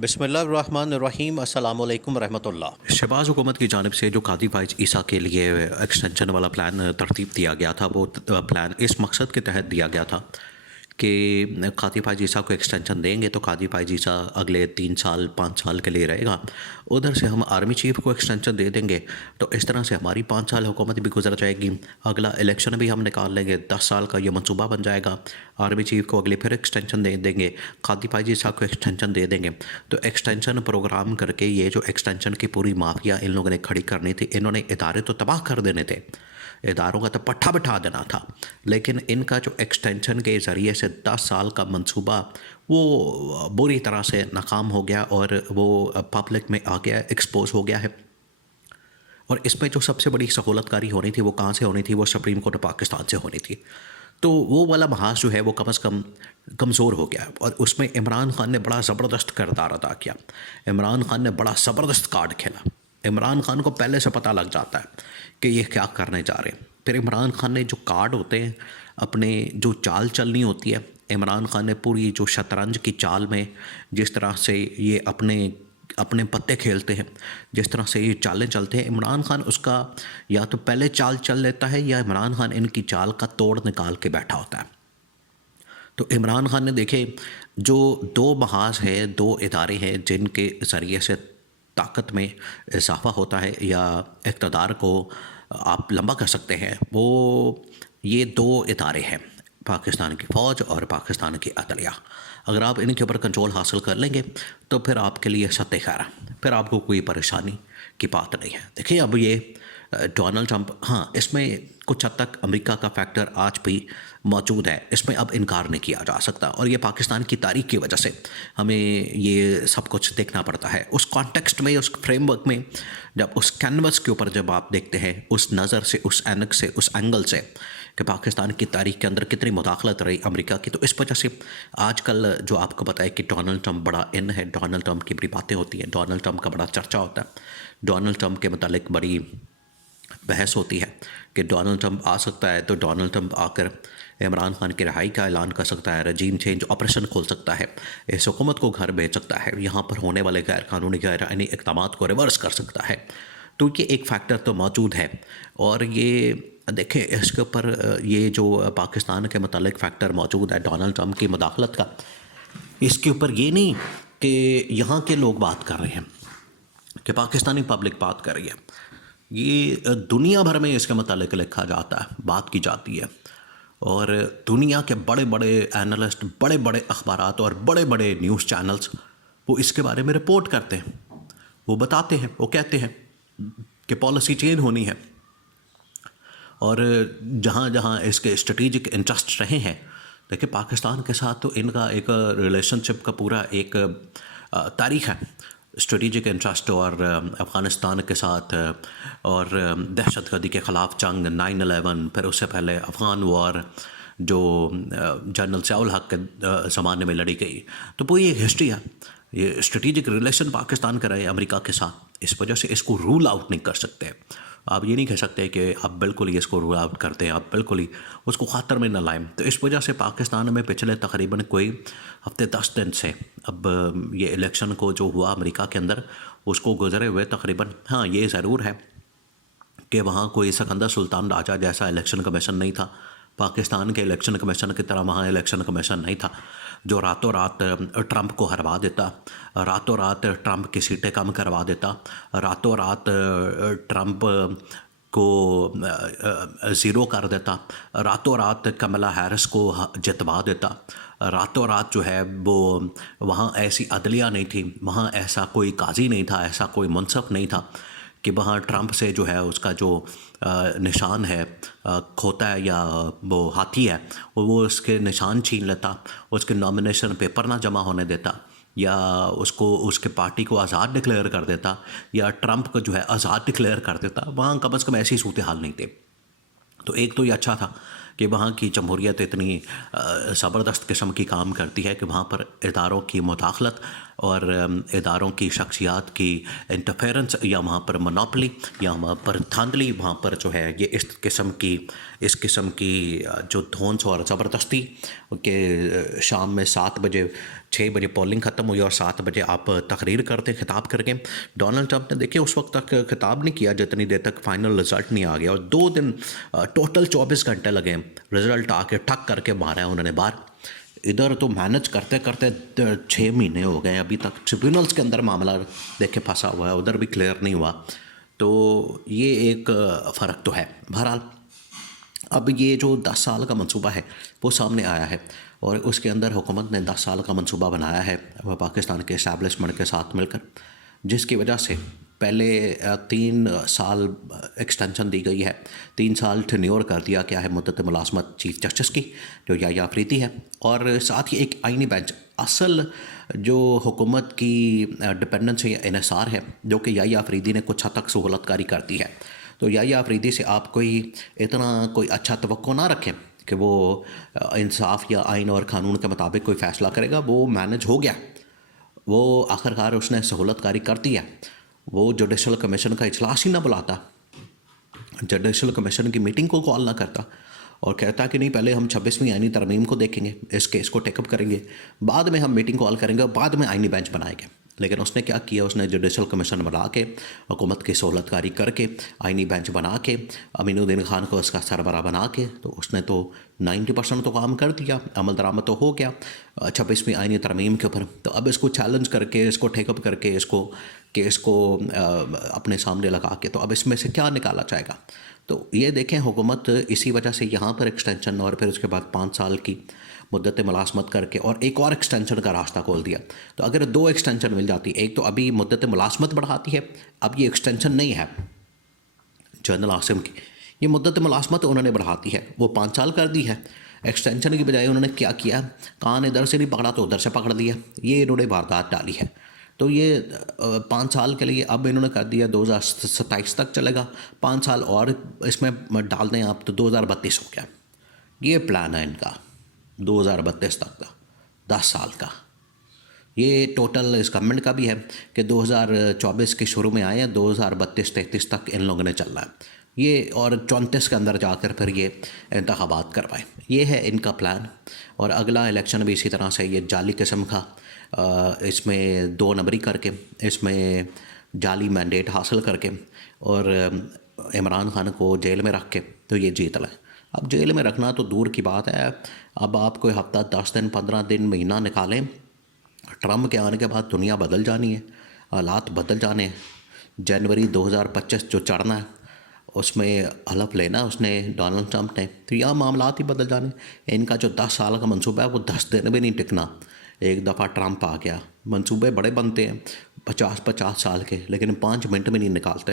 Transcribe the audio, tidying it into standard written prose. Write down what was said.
बिस्मिल्लाहिर्रहमानिर्रहीम अस्सलामु अलैकुम रहमतुल्लाह। शहबाज हुकूमत की जानिब से जो कादी फाइज ईसा के लिए एक्सटेंशन वाला प्लान तरतीब दिया गया था, वो प्लान इस मकसद के तहत दिया गया था कि कादी फाइज ईसा को एक्सटेंशन देंगे तो कादी फाइज ईसा अगले 3 साल 5 साल के लिए रहेगा। उधर से हम आर्मी चीफ को एक्सटेंशन दे देंगे तो इस तरह से हमारी 5 साल हुकूमत भी गुजर जाएगी। अगला इलेक्शन भी हम निकाल लेंगे, 10 साल का ये मनसूबा बन जाएगा। आर्मी चीफ को अगले फिर एक्सटेंशन दे देंगे, कादी फाइज ईसा को एक्सटेंशन दे देंगे। तो एक्सटेंशन प्रोग्राम करके ये जो एक्सटेंशन की पूरी माफिया इन लोगों ने खड़ी करनी थी, इन्होंने इदारे तो तबाह कर देने थे, इदारों का तो पट्टा बिठा देना था। लेकिन इनका जो एक्सटेंशन के ज़रिए से 10 साल का मंसूबा वो बुरी तरह से नाकाम हो गया और वो पब्लिक में आ गया, एक्सपोज हो गया है। और इसमें जो सबसे बड़ी सहूलतकारी होनी थी वो कहाँ से होनी थी? वो सुप्रीम कोर्ट पाकिस्तान से होनी थी। तो वो वाला महाज जो है वो कम अज़ कम कमज़ोर हो गया और उसमें इमरान खान ने बड़ा ज़बरदस्त किरदार अदा किया। इमरान खान ने बड़ा ज़बरदस्त कार्ड खेला। इमरान खान को पहले से पता लग जाता है कि ये क्या करने जा रहे हैं। फिर इमरान खान ने जो कार्ड होते हैं, अपने जो चाल चलनी होती है, इमरान खान ने पूरी जो शतरंज की चाल में जिस तरह से ये अपने अपने पत्ते खेलते हैं, जिस तरह से ये चालें चलते हैं, इमरान खान उसका या तो पहले चाल चल लेता है या इमरान खान इनकी चाल का तोड़ निकाल के बैठा होता है। तो इमरान खान ने देखे जो 2 महाज है, 2 इदारे हैं जिनके ज़रिए से ताकत में इजाफा होता है या इक़्तिदार को आप लंबा कर सकते हैं, वो ये 2 इदारे हैं, पाकिस्तान की फ़ौज और पाकिस्तान की अदलिया। अगर आप इनके ऊपर कंट्रोल हासिल कर लेंगे तो फिर आपके लिए सत्ते खैर है, फिर आपको कोई परेशानी की बात नहीं है। देखिए अब ये डोनाल्ड ट्रंप, हाँ इसमें कुछ हद तक अमेरिका का फैक्टर आज भी मौजूद है, इसमें अब इनकार नहीं किया जा सकता। और ये पाकिस्तान की तारीख की वजह से हमें ये सब कुछ देखना पड़ता है। उस कॉन्टेक्स्ट में, उस फ्रेमवर्क में, जब उस कैनवस के ऊपर जब आप देखते हैं उस नज़र से, उस एनक से, उस एंगल से कि पाकिस्तान की तारीख के अंदर कितनी मुदाखलत रही अमेरिका की, तो इस वजह से आजकल जो आपको पता है कि डोनाल्ड ट्रंप बड़ा इन है, डोनाल्ड ट्रंप की बड़ी बातें होती हैं, डोनाल्ड ट्रंप का बड़ा चर्चा होता है, डोनाल्ड ट्रंप के मतलब बड़ी बहस होती है कि डोनाल्ड ट्रंप आ सकता है तो डोनाल्ड ट्रंप आकर इमरान खान की रिहाई का ऐलान कर सकता है, रजीम चेंज ऑपरेशन खोल सकता है, इस हुकूमत को घर भेज सकता है, यहाँ पर होने वाले गैर कानूनी गैर आईनी इक़दामात को रिवर्स कर सकता है। तो ये एक फ़ैक्टर तो मौजूद है। और ये देखें इसके ऊपर ये जो पाकिस्तान के मतलब फ़ैक्टर मौजूद है डोनाल्ड ट्रंप की मुदाखलत का, इसके ऊपर ये नहीं कि यहाँ के लोग बात कर रहे हैं, कि पाकिस्तानी पब्लिक बात कर रही है, ये दुनिया भर में इसके मतलब लिखा जाता है, बात की जाती है। और दुनिया के बड़े बड़े एनालिस्ट, बड़े बड़े अखबारात और बड़े बड़े न्यूज़ चैनल्स वो इसके बारे में रिपोर्ट करते हैं, वो बताते हैं, वो कहते हैं कि पॉलिसी चेंज होनी है। और जहाँ जहाँ इसके स्ट्रेटेजिक इंटरेस्ट रहे हैं, देखिए पाकिस्तान के साथ तो इनका एक रिलेशनशिप का पूरा एक तारीख़ है, स्ट्रेटेजिक इंटरेस्ट और अफ़गानिस्तान के साथ और दहशतगर्दी के ख़िलाफ़ जंग, 9/11, फिर उससे पहले अफ़गान वॉर जो जनरल ज़ियाउल हक़ के ज़माने में लड़ी गई। तो पूरी एक हिस्ट्री है, ये स्ट्रेटेजिक रिलेशन पाकिस्तान का रहे अमेरिका के साथ, इस वजह से इसको रूल आउट नहीं कर सकते। आप ये नहीं कह सकते कि आप बिल्कुल ही इसको रूल आउट करते हैं, आप बिल्कुल ही उसको ख़ातर में न लाएं। तो इस वजह से पाकिस्तान में पिछले तकरीबन कोई हफ्ते 10 दिन से, अब ये इलेक्शन को जो हुआ अमेरिका के अंदर, उसको गुजरे हुए तकरीबन, हाँ ये ज़रूर है कि वहाँ कोई सिकंदर सुल्तान राजा जैसा इलेक्शन कमीशन नहीं था, पाकिस्तान के इलेक्शन कमीशन की तरह वहाँ इलेक्शन कमीशन नहीं था जो रातों रात ट्रंप को हरवा देता, रातों रात ट्रंप की सीटें कम करवा देता, रातों रात ट्रंप को ज़ीरो कर देता, रातों रात कमला हैरिस को जितवा देता, रातों रात जो है वो वहाँ ऐसी अदलिया नहीं थी, वहाँ ऐसा कोई काजी नहीं था, ऐसा कोई मुनसफ़ नहीं था कि वहाँ ट्रंप से जो है उसका जो निशान है खोता है या वो हाथी है वो उसके निशान छीन लेता, उसके नॉमिनेशन पेपर ना जमा होने देता, या उसको उसके पार्टी को आज़ाद डिक्लेयर कर देता, या ट्रंप को जो है आज़ाद डिक्लेयर कर देता। वहाँ कम अज़ कम ऐसी सूरत हाल नहीं थे। तो एक तो ये अच्छा था कि वहाँ की जमहूरियत इतनी ज़बरदस्त किस्म की काम करती है कि वहाँ पर इदारों की मुदाखलत और इदारों की शख्सियात की इंटरफेरेंस या वहाँ पर मोनोपली या वहाँ पर धांधली वहाँ पर जो है ये इस किस्म की जो धौंस और ज़बरदस्ती के शाम में 7 बजे 6 बजे पोलिंग ख़त्म हुई और 7 बजे आप तकरीर करते खिताब करके डोनाल्ड ट्रंप ने देखिए उस वक्त तक खिताब नहीं किया जितनी देर तक फाइनल रिज़ल्ट नहीं आ गया और 2 दिन टोटल 24 घंटे लगे रिज़ल्ट आके ठक करके मारा है उन्होंने बाहर। इधर तो मैनेज करते करते 6 महीने हो गए अभी तक ट्रिब्यूनल्स के अंदर मामला देखे फंसा हुआ है, उधर भी क्लियर नहीं हुआ। तो ये एक फ़र्क तो है। बहरहाल अब ये जो 10 साल का मंसूबा है वो सामने आया है और उसके अंदर हुकूमत ने 10 साल का मंसूबा बनाया है पाकिस्तान के इस्टेब्लिशमेंट के साथ मिलकर, जिसकी वजह से पहले 3 साल एक्सटेंशन दी गई है, 3 साल टेन्योर कर दिया गया है मुद्दत मुलाजमत चीफ जस्टिस की जो याह्या अफरीदी है, और साथ ही एक आइनी बेंच असल जो हुकूमत की डिपेंडेंस या इन्हिसार है जो कि याह्या अफरीदी ने कुछ हद तक सहूलतकारी करती है। तो याह्या अफरीदी से आप कोई अच्छा तवक्को ना रखें कि वो इंसाफ या आइन और कानून के मुताबिक कोई फ़ैसला करेगा। वो मैनेज हो गया, वो आखिरकार उसने सहूलतकारी कर दी है। वो जुडिशल कमीशन का इजलास ही ना बुलाता, जुडिशल कमीशन की मीटिंग को कॉल ना करता और कहता कि नहीं पहले हम 26वीं आइनी तरमीम को देखेंगे, इस केस को टेकअप करेंगे, बाद में हम मीटिंग कॉल करेंगे और बाद में आइनी बेंच बनाएंगे। लेकिन उसने क्या किया, उसने जुडिशल कमीशन बना के हुकूमत की सहूलतकारी करके आइनी बेंच बना के अमीनुद्दीन खान को उसका सरबरा बना के तो उसने तो 90% तो काम कर दिया, अमल दरामद तो हो गया 26वीं आइनी तरमीम के ऊपर। तो अब इसको चैलेंज करके, इसको टेकअप करके, इसको केस को अपने सामने लगा के तो अब इसमें से क्या निकाला जाएगा। तो ये देखें हुकूमत इसी वजह से यहाँ पर एक्सटेंशन और फिर उसके बाद 5 साल की मुद्दत मुलाजमत करके और एक और एक्सटेंशन का रास्ता खोल दिया। तो अगर 2 एक्सटेंशन मिल जाती, एक तो अभी मुद्दत मुलाजमत बढ़ाती है, अब ये एक्सटेंशन नहीं है जनरल आसिम की, ये मुद्दत मुलाजमत उन्होंने बढ़ाती है, वो 5 साल कर दी है। एक्सटेंशन की बजाय उन्होंने क्या किया, कान इधर से नहीं पकड़ा तो उधर से पकड़ दिया, ये इन्होंने वारदात डाली है। तो ये 5 साल के लिए अब इन्होंने कर दिया 2027 तक चलेगा, 5 साल और इसमें डाल दें आप तो 2032 हो गया। ये प्लान है इनका 2032 तक का, 10 साल का। ये टोटल इस गवर्नमेंट का भी है कि 2024 के शुरू में आए हैं, 2032-33 तक इन लोगों ने चलना है ये, और 34 के अंदर जाकर फिर ये इंतखाबात करवाएं। ये है इनका प्लान। और अगला इलेक्शन भी इसी तरह से ये जाली किस्म का, इसमें 2 नंबरी करके, इसमें जाली मैंडेट हासिल करके और इमरान खान को जेल में रख के तो ये जीत लें। अब जेल में रखना तो दूर की बात है, अब आप कोई हफ्ता 10 दिन 15 दिन महीना निकालें, ट्रम्प के आने के बाद दुनिया बदल जानी है, हालात बदल जाने हैं। जनवरी 2025 जो चढ़ना है उसमें हलफ लेना उसने डोनाल्ड ट्रंप ने, तो यह मामलात ही बदल जाने। इनका जो 10 साल का मंसूबा है वो 10 दिन भी नहीं टिकना। एक दफ़ा ट्रंप आ गया, मंसूबे बड़े बनते हैं 50-50 साल के, लेकिन 5 मिनट में नहीं निकालते।